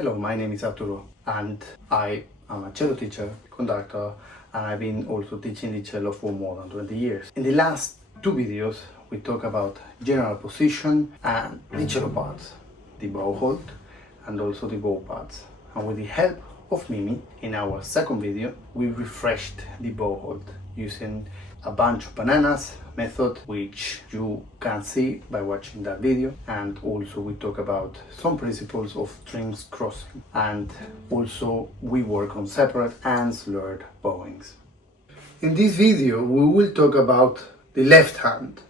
Hello, my name is Arturo and I am a cello teacher, conductor, and I've been also teaching the cello for more than 20 years. In the last two videos, we talk about general position and the cello parts, the bow hold and also the bow parts. And with the help of Mimi, in our second video, we refreshed the bow hold using a bunch of bananas method, which you can see by watching that video. And also we talk about some principles of strings crossing, and also we work on separate and slurred bowings. In this video we will talk about the left hand,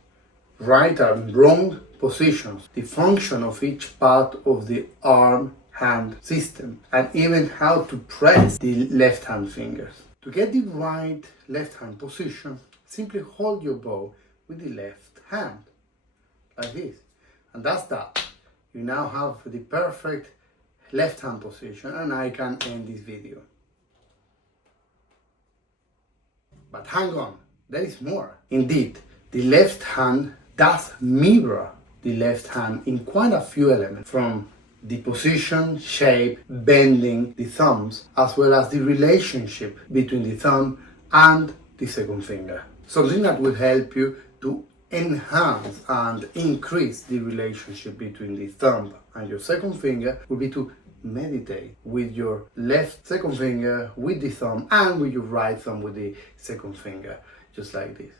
right and wrong positions, the function of each part of the arm hand system, and even how to press the left hand fingers. To get the right left hand position, simply hold your bow with the left hand, like this. And that's that. You now have the perfect left hand position, and I can end this video. But hang on, there is more. Indeed, the left hand does mirror the left hand in quite a few elements, from the position, shape, bending the thumbs, as well as the relationship between the thumb and the second finger. Something that will help you to enhance and increase the relationship between the thumb and your second finger would be to meditate with your left second finger with the thumb and with your right thumb with the second finger, just like this.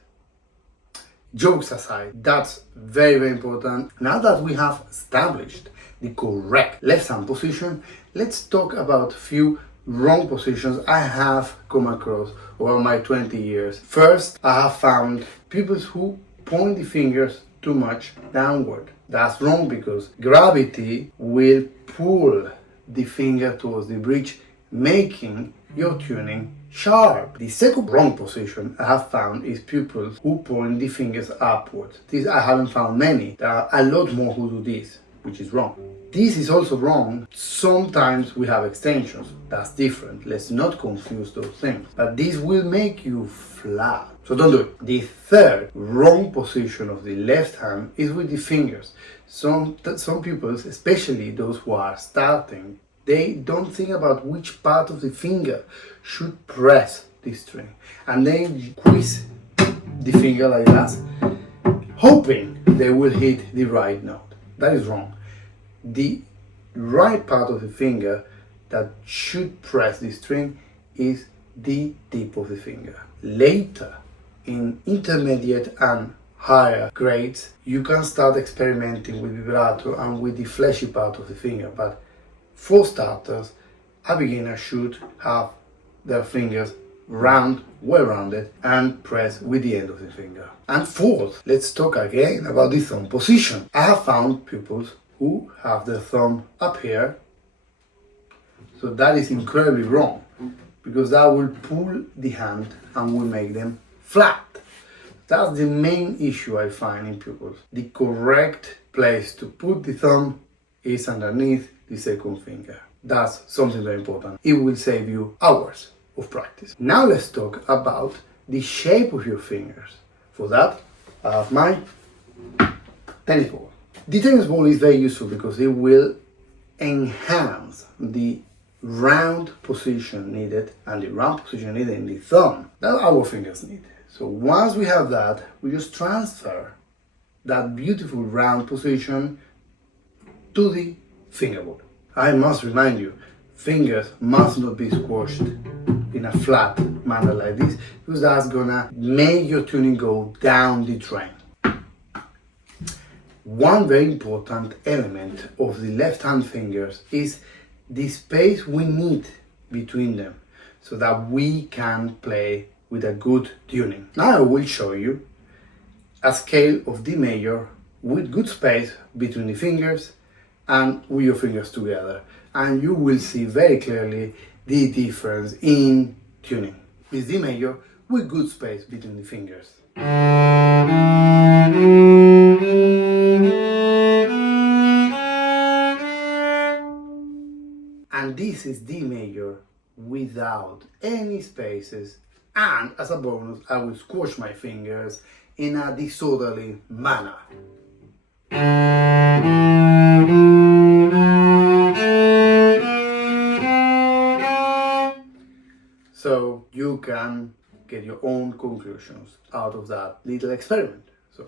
Jokes aside, that's very, very important. Now that we have established the correct left hand position, let's talk about a few wrong positions I have come across over my 20 years. First, I have found pupils who point the fingers too much downward. That's wrong because gravity will pull the finger towards the bridge, making your tuning sharp. The second wrong position I have found is pupils who point the fingers upwards. This I haven't found many. There are a lot more who do this, which is wrong. This is also wrong. Sometimes we have extensions. That's different. Let's not confuse those things. But this will make you flat. So don't do it. The third wrong position of the left hand is with the fingers. Some pupils, especially those who are starting, they don't think about which part of the finger should press the string. And then squeeze the finger like that, hoping they will hit the right note. That is wrong. The right part of the finger that should press the string is the tip of the finger. Later, in intermediate and higher grades, you can start experimenting with vibrato and with the fleshy part of the finger. But for starters, a beginner should have their fingers round, well rounded, and press with the end of the finger. And fourth, let's talk again about the thumb position. I have found pupils who have their thumb up here, so that is incredibly wrong, because that will pull the hand and will make them flat. That's the main issue I find in pupils. The correct place to put the thumb is underneath the second finger. That's something very important. It will save you hours of practice. Now let's talk about the shape of your fingers. For that, I have my tennis ball. The tennis ball is very useful because it will enhance the round position needed and the round position needed in the thumb that our fingers need. So once we have that, we just transfer that beautiful round position to the fingerboard. I must remind you, fingers must not be squashed in a flat manner like this, because that's gonna make your tuning go down the drain. One very important element of the left hand fingers is the space we need between them so that we can play with a good tuning. Now I will show you a scale of D major with good space between the fingers and with your fingers together, and you will see very clearly the difference in tuning. It's D major with good space between the fingers. And this is D major without any spaces, and as a bonus I will squash my fingers in a disorderly manner. So you can get your own conclusions out of that little experiment. So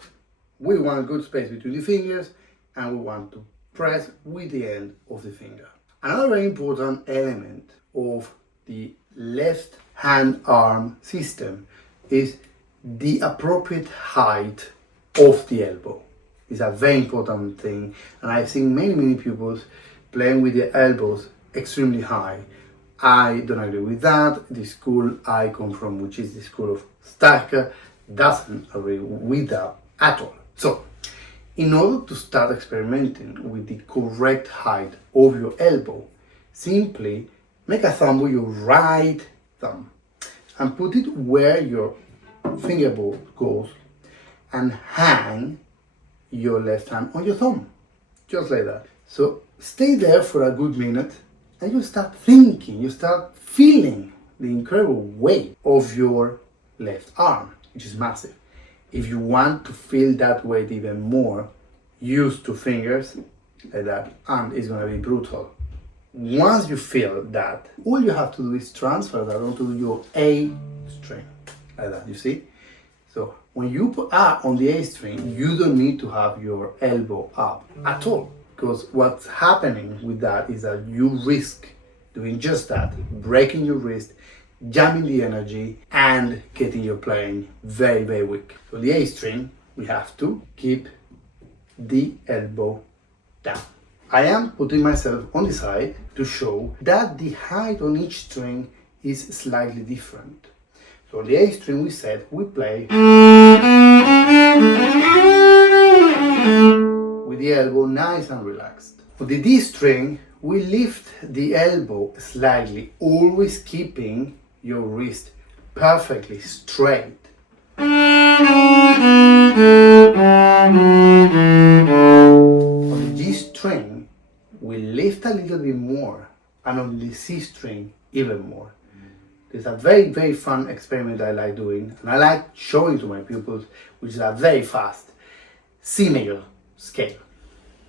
we want good space between the fingers and we want to press with the end of the finger. Another very important element of the left hand arm system is the appropriate height of the elbow. It's a very important thing, and I've seen many pupils playing with their elbows extremely high. I don't agree with that. The school I come from, which is the school of Starker, doesn't agree with that at all. So, in order to start experimenting with the correct height of your elbow, simply make a thumb with your right thumb and put it where your fingerboard goes and hang your left hand on your thumb, just like that. So stay there for a good minute and you start thinking, you start feeling the incredible weight of your left arm, which is massive. If you want to feel that weight even more, use two fingers like that, and it's gonna be brutal. Once you feel that, all you have to do is transfer that onto your A string, like that, you see? So when you put on the A string, you don't need to have your elbow up at all, because what's happening with that is that you risk doing just that, breaking your wrist, jamming the energy, and getting your playing very weak. So the A string, we have to keep the elbow down. I am putting myself on the side to show that the height on each string is slightly different. So on the A string we said we play with the elbow nice and relaxed. On the D string we lift the elbow slightly, always keeping your wrist perfectly straight. On the G string we lift a little bit more, and on the C string even more. It's a very fun experiment I like doing, and I like showing to my pupils, which is a very fast C major scale.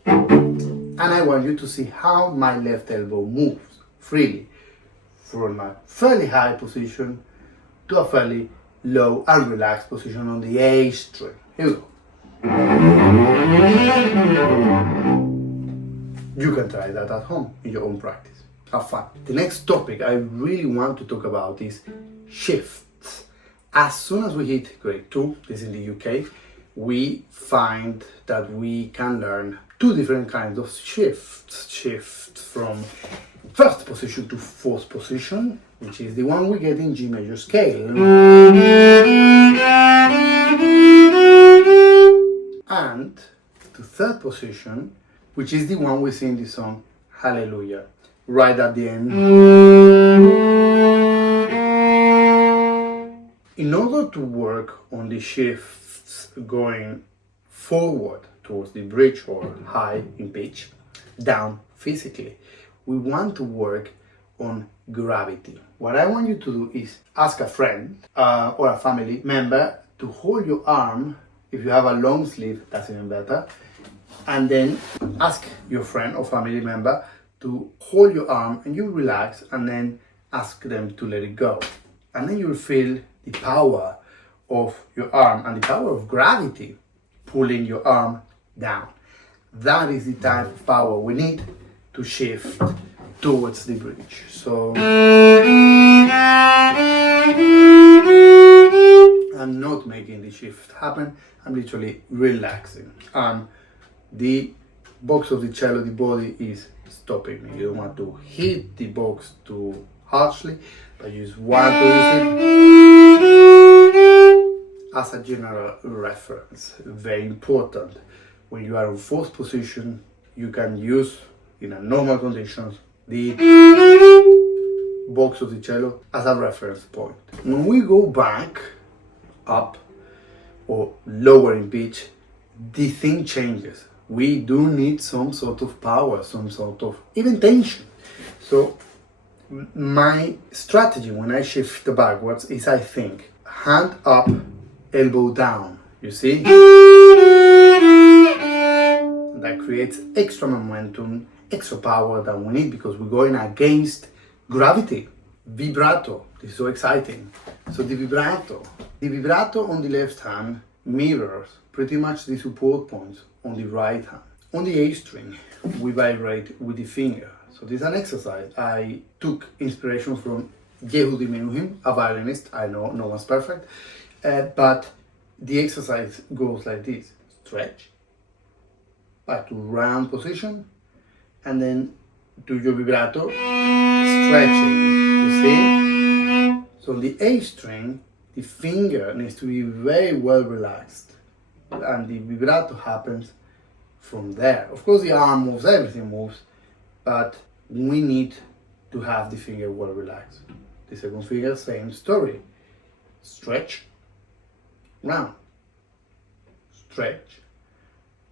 And I want you to see how my left elbow moves freely from a fairly high position to a fairly low and relaxed position on the A string. Here we go. You can try that at home in your own practice. Have fun. The next topic I really want to talk about is shifts. As soon as we hit grade 2, this is in the UK, we find that we can learn two different kinds of shifts. Shifts from first position to fourth position, which is the one we get in G major scale. And to third position, which is the one we see in the song Hallelujah, right at the end. In order to work on the shifts going forward towards the bridge or high in pitch, down physically, we want to work on gravity. What I want you to do is ask a friend or a family member to hold your arm. If you have a long sleeve, that's even better. And then ask your friend or family member to hold your arm, and you relax, and then ask them to let it go. And then you'll feel the power of your arm and the power of gravity pulling your arm down. That is the type of power we need to shift towards the bridge. So I'm not making the shift happen, I'm literally relaxing. The box of the cello, the body is stopping me. You don't want to hit the box too harshly, but you just want to use it as a general reference. Very important. When you are in fourth position, you can use, in a normal conditions, the box of the cello as a reference point. When we go back, up, or lower in pitch, the thing changes. We do need some sort of power, some sort of even tension. So my strategy when I shift backwards is I think hand up, elbow down, you see? That creates extra momentum, extra power that we need because we're going against gravity. Vibrato, This is so exciting. So the vibrato on the left hand mirrors pretty much the support points on the right hand. On the A string, we vibrate with the finger. So this is an exercise. I took inspiration from Yehudi Menuhin, a violinist. I know no one's perfect, but the exercise goes like this: stretch, back to round position, and then do your vibrato, stretching, you see? So on the A string, the finger needs to be very well relaxed, and the vibrato happens from there. Of course the arm moves, everything moves, but we need to have the finger well relaxed. The second finger, same story. Stretch, round, stretch,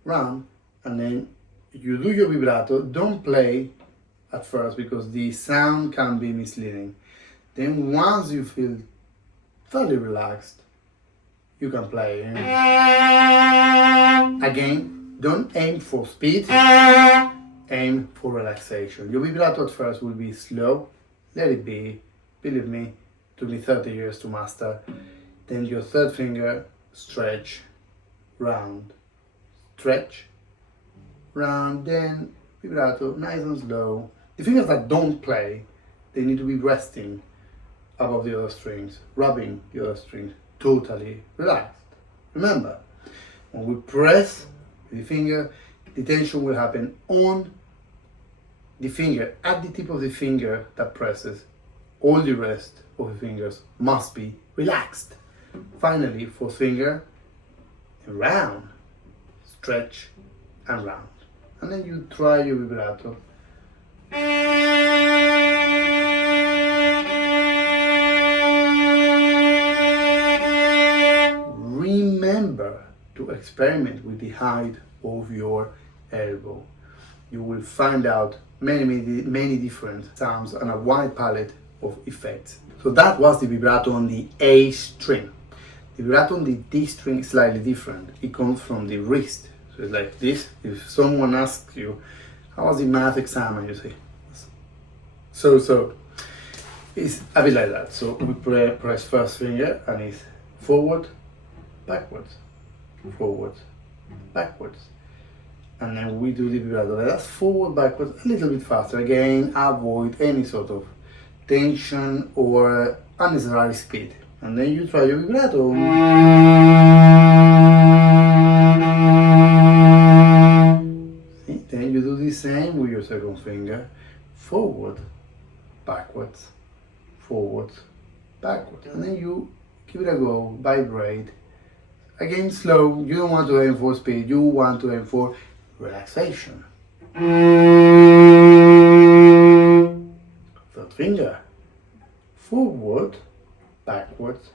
round, and then you do your vibrato. Don't play at first because the sound can be misleading. Then once you feel fairly relaxed, you can play. Again, don't aim for speed, aim for relaxation. Your vibrato at first will be slow, let it be. Believe me, it took me 30 years to master. Then your third finger, stretch, round, stretch, round, then vibrato, nice and slow. The fingers that don't play, they need to be resting above the other strings, rubbing the other strings, totally relaxed. Remember, when we press the finger, the tension will happen on the finger, at the tip of the finger that presses. All the rest of the fingers must be relaxed. Finally, fourth finger, round, stretch, and round. And then you try your vibrato. Remember to experiment with the height of your elbow. You will find out many different sounds and a wide palette of effects. So that was the vibrato on the A string. The vibrato on the D string is slightly different. It comes from the wrist. So it's like this. If someone asks you, how was the math exam? And you say, so. It's a bit like that. So we press first finger and it's forward, backwards, forward, backwards. And then we do the vibrato like that, forward, backwards, a little bit faster. Again, avoid any sort of tension or unnecessary speed. And then you try your vibrato. See? Then you do the same with your second finger. Forward, backwards, forward, backwards. And then you give it a go, vibrate. Again, slow. You don't want to aim for speed. You want to aim for relaxation. Third finger. Forward, backwards,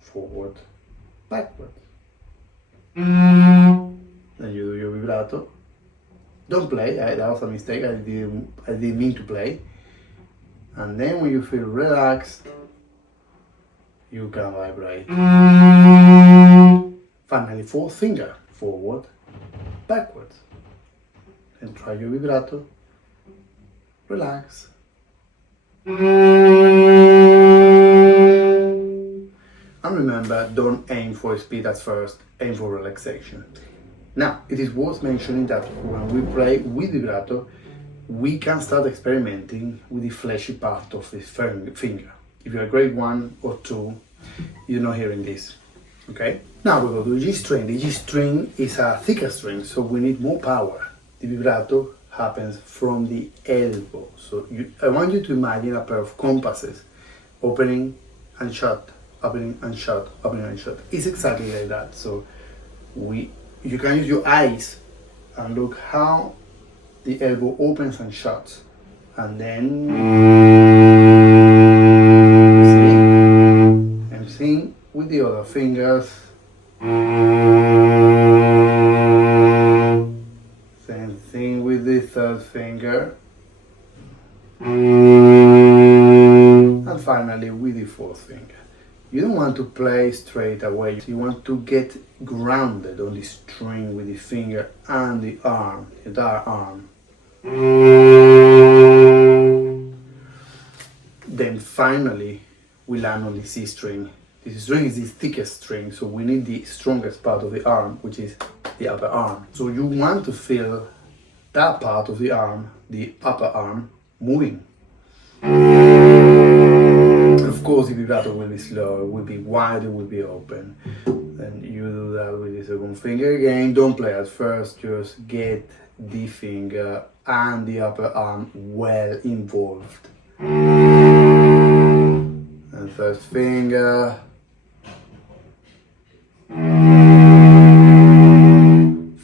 forward, backwards. Then you do your vibrato. Don't play. That was a mistake. I didn't mean to play. And then when you feel relaxed, you can vibrate. Finally, fourth finger. Forward, backwards. And try your vibrato. Relax. And remember, don't aim for speed at first, aim for relaxation. Now, it is worth mentioning that when we play with vibrato, we can start experimenting with the fleshy part of this finger. If you're a grade 1 or 2, you're not hearing this. Okay? Now we go to the G string. The G string is a thicker string, so we need more power. The vibrato happens from the elbow. So I want you to imagine a pair of compasses opening and shut, opening and shut, opening and shut. It's exactly like that. So you can use your eyes and look how the elbow opens and shuts. And then see, I'm seeing with the other fingers. Same thing with the third finger. And finally with the fourth finger. You don't want to play straight away. You want to get grounded on the string with the finger and the arm, the entire arm. Then finally, we land on the C string. This string is the thickest string, so we need the strongest part of the arm, which is the upper arm. So you want to feel that part of the arm, the upper arm, moving. Of course, the vibrato will be slow, it will be wide, it will be open. Then you do that with the second finger again. Don't play at first, just get the finger and the upper arm well involved. And first finger.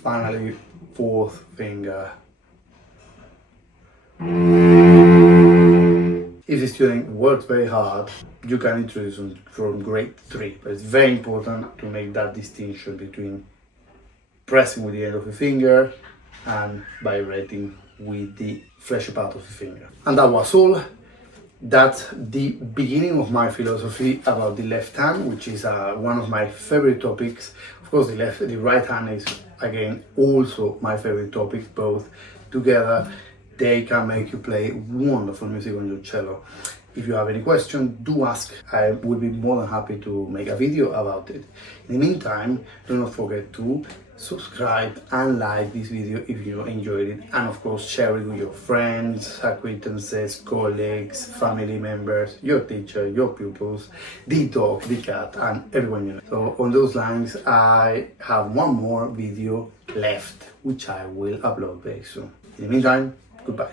Finally, fourth finger. If the student works very hard, you can introduce them from grade 3, but it's very important to make that distinction between pressing with the end of the finger and vibrating with the fleshy part of the finger. And that was all. That's the beginning of my philosophy about the left hand, which is one of my favorite topics. Of course, the right hand is again also my favorite topic. Both together, they can make you play wonderful music on your cello. If you have any question, do ask. I will be more than happy to make a video about it. In the meantime, do not forget to subscribe and like this video if you enjoyed it, and of course share it with your friends, acquaintances, colleagues, family members, your teacher, your pupils, the dog, the cat, and everyone you know. So on those lines, I have one more video left which I will upload very soon. In the meantime, goodbye.